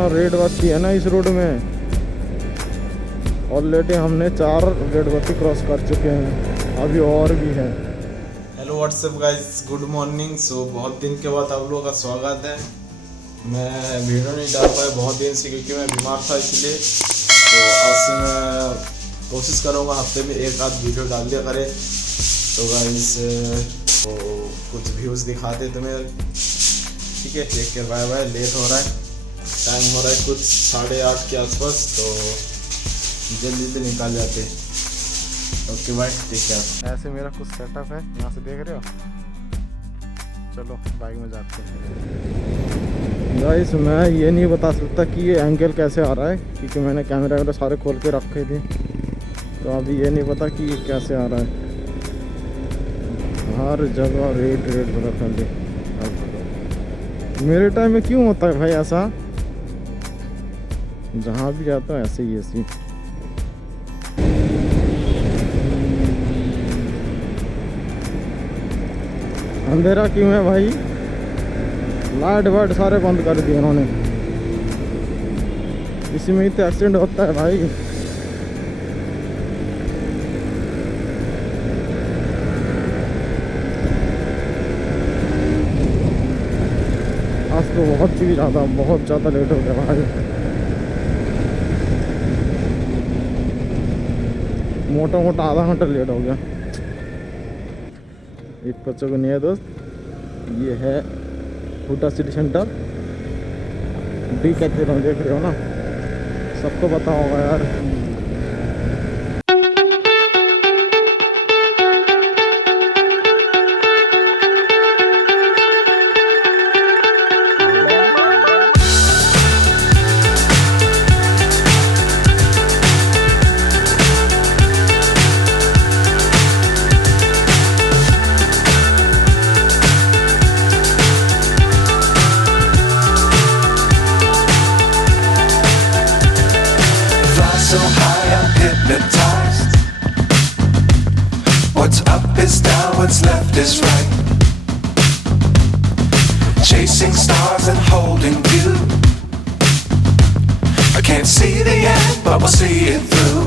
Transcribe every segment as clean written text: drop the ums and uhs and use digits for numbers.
कितना रेड बत्ती है ना इस रोड में। ऑलरेडी हमने 4 रेड बत्ती क्रॉस कर चुके हैं, अभी और भी है। Hello WhatsApp guys, good morning. So बहुत दिन के बाद आप लोगों का स्वागत है। मैं वीडियो नहीं डाल पाया बहुत दिन से क्योंकि मैं बीमार था, इसलिए तो आज से मैं कोशिश करूँगा हफ्ते में एक आध वीडियो डाल दिया करे। तो गाइस तो कुछ व्यूज़ दिखाते तुम्हें, ठीक है। Take care, bye bye. Late हो रहा है, टाइम हो रहा है कुछ 8:30 के आसपास, तो जल्दी से निकाल जाते। Okay bye, take care. ऐसे मेरा कुछ सेटअप है, यहाँ से देख रहे हो। चलो बाइक में जाते हैं। गाइस मैं ये नहीं बता सकता कि ये एंगल कैसे आ रहा है, क्योंकि मैंने कैमरा वगैरह सारे खोल के रखे थे, तो अभी ये नहीं पता कि ये कैसे आ रहा है। हर जगह रेड रेड बड़ा खाली। मेरे टाइम में क्यों होता है भाई ऐसा, जहाँ भी जाता है ऐसे ही ऐसी। अंधेरा क्यों है भाई, लाइट वाइट सारे बंद कर दिए उन्होंने। इसी में ही तो एक्सीडेंट होता है भाई। आज तो बहुत ज़्यादा लेट हो गया भाई। मोटा आधा घंटा लेट हो गया। एक बच्चों को नहीं है दोस्त, ये है हुडा सिटी सेंटर डी कहते हैं, देख रहे हो ना, सबको पता होगा यार। So high I'm hypnotized. What's up is down, what's left is right. Chasing stars and holding you. I can't see the end, but we'll see it through.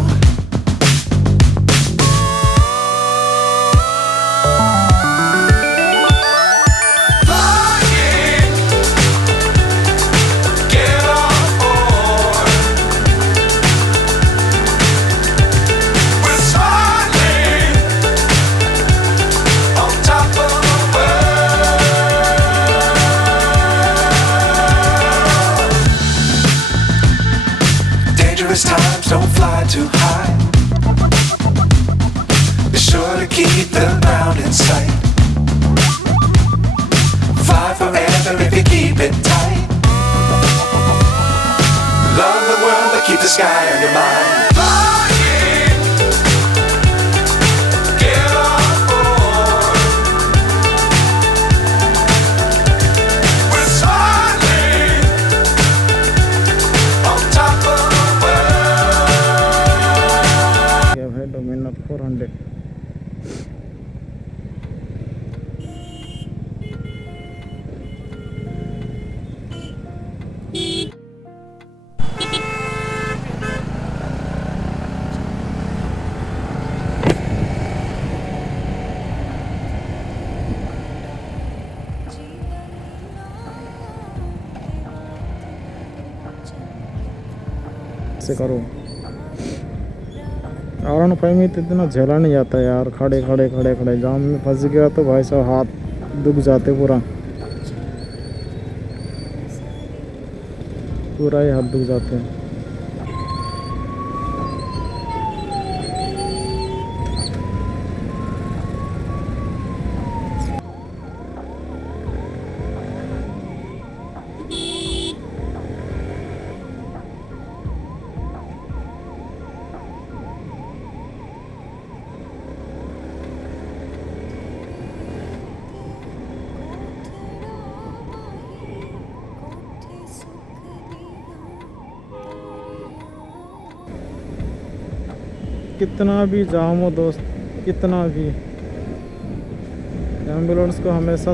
Times don't fly too high. Be sure to keep the ground in sight. Fly forever if you keep it tight. Love the world but keep the sky on your mind. से करो। Are 5 में तो इतना झेला नहीं जाता यार, खड़े जाम में फंस गया तो भाई साहब हाथ दुख जाते, पूरा ही हाथ दुख जाते हैं। कितना भी जाम हो दोस्त, कितना भी, एम्बुलेंस को हमेशा